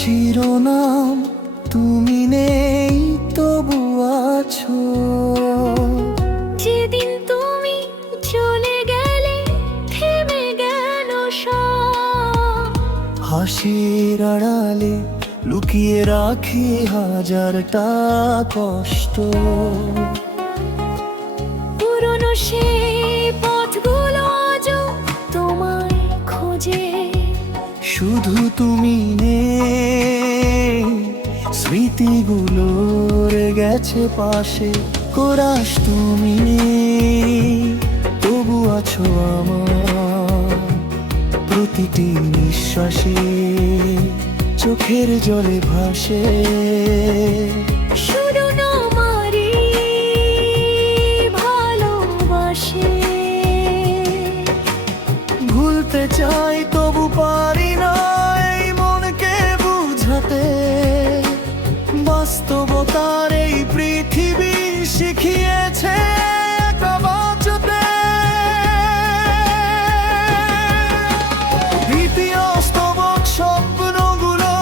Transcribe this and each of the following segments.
শিরোনাম তুমি নেই তবু আছো। যেদিন তুমি চলে গেলে থেমে গেল সব। হাসির আড়ালে লুকিয়ে রাখি হাজারটা কষ্ট। পুরনো সেই পথগুলো আজও তোমায় খোঁজে। শুধু তুমি নেই, স্মৃতিগুলো রয়ে গেছে পাশে। কোরাস তুমি নেই তবু আছো আমার প্রতিটি নিঃশ্বাসে, চোখের জলে ভাসে। শুধু আমারই ভালোবাসে। ভুলতে চাই তবু পারি না এই মনকে বুঝাতে। বাস্তবতার এই পৃথিবী শিখিয়েছে একা বাঁচতে। ইতিহাস্তবক স্বপ্নগুলো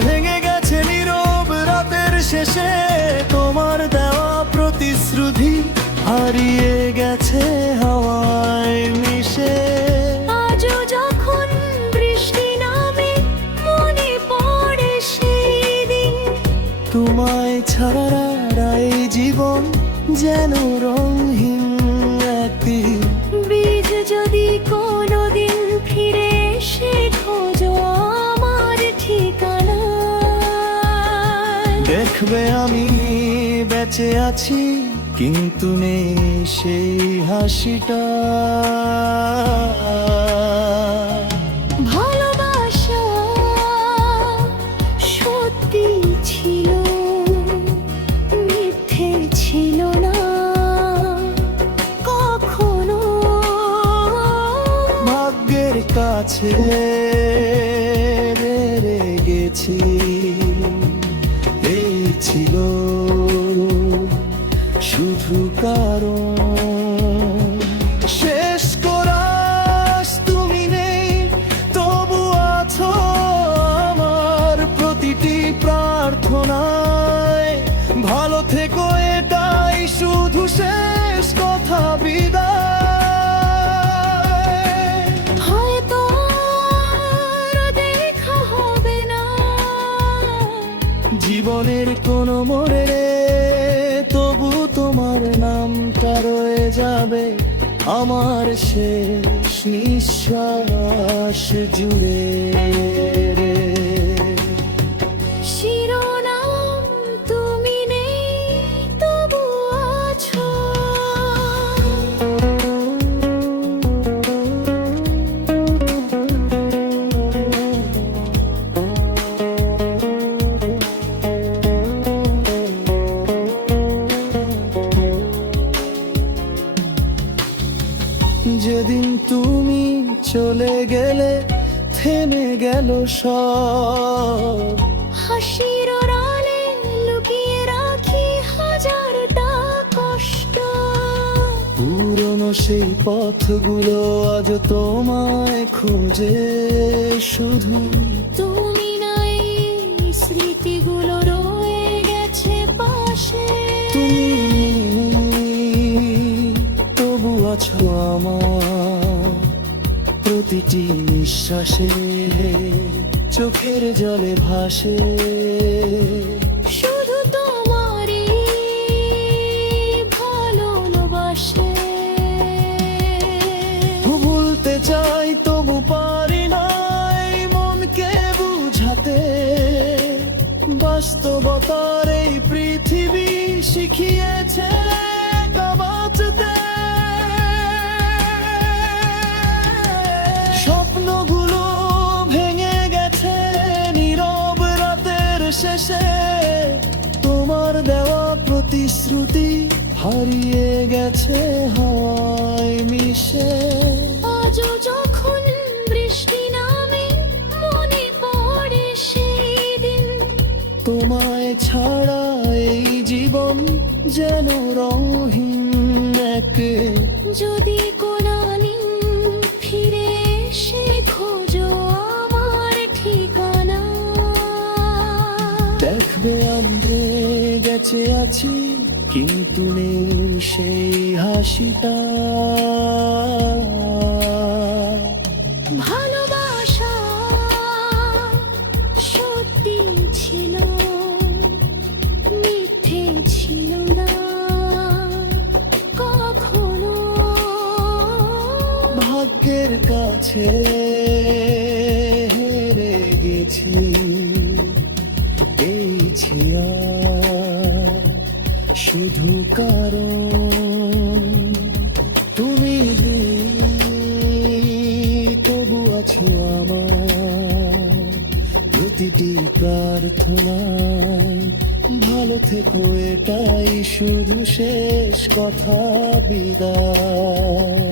ভেঙে গেছে নীরব রাতের শেষে। তোমার দেওয়া প্রতিশ্রুতি হারিয়ে গেছে হাওয়ায় মিশে। আজও যখন বৃষ্টি নামে মনে পড়ে সেই দিন। তোমায় ছাড়া এই জীবন যেন রঙহীন একদিন। বীজ যদি কোনোদিন ফিরে এসে খোঁজো আমার ঠিকানা। দেখবে আমি বেঁচে আছি কিন্তু নেই সেই হাসিটা। ভালোবাসা সত্যি ছিল, মিথ্যে ছিল না কখনো। ভাগ্যের কাছে হেরে গেছি, এই ছিল শুধু কারণ। শেষ কোরাস তুমি নেই তবু আছো আমার প্রতিটি প্রার্থনায়। ভালো থেকো এটাই শুধু শেষ কথা, বিদায়। হয়তো আর দেখা হবে না জীবনের কোনো মোড়ে তবু তোমার নামটা রয়ে যাবে আমার শেষ নিঃশ্বাস জুড়ে। শিরোনাম তুমি নেই তবু আছো। যেদিন তুমি চলে গেলে থেমে গেল সব। হাসির আড়ালে লুকিয়ে রাখি হাজারটা কষ্ট। পুরনো সেই পথগুলো আজ তোমায় খোঁজে। শুধু তুমি নাই, স্মৃতিগুলো রয়ে গেছে পাশে। তুমি তবু আছো আমার প্রতিটি নিঃশ্বাসে, চোখের জলে ভাসে। শুধু তোমারই ভালোবাসে। ভুলতে চাই তবু পারি না এই মনকে বুঝাতে। বাস্তবতার এই পৃথিবী শিখিয়েছে একা বাঁচতে। স্বপ্নগুলো ভেঙে গেছে নীরব রাতের শেষে। তোমার দেওয়া প্রতিশ্রুতি হারিয়ে গেছে হাওয়ায় মিশে। আজও যখন বৃষ্টি নামে মনে পড়ে সেই দিন। তোমায় ছাড়া এই জীবন যেন রঙহীন এক। যদি কোনদিন ফিরে এসে খোঁজো আমার ঠিকানা। বেআমে গেছে আছি, কিন্তু নেই সেই হাসিটা। ভালোবাসা সত্যি ছিল, মিথ্যে ছিল না কখনো। ভাগ্যের কাছে হেরে গেছি, পেয়েছি আর শুধু কারণ তুমি তবু আছো আমার প্রতিটি প্রার্থনায়। ভালো থেকো, এটাই শুধু শেষ কথা, বিদায়।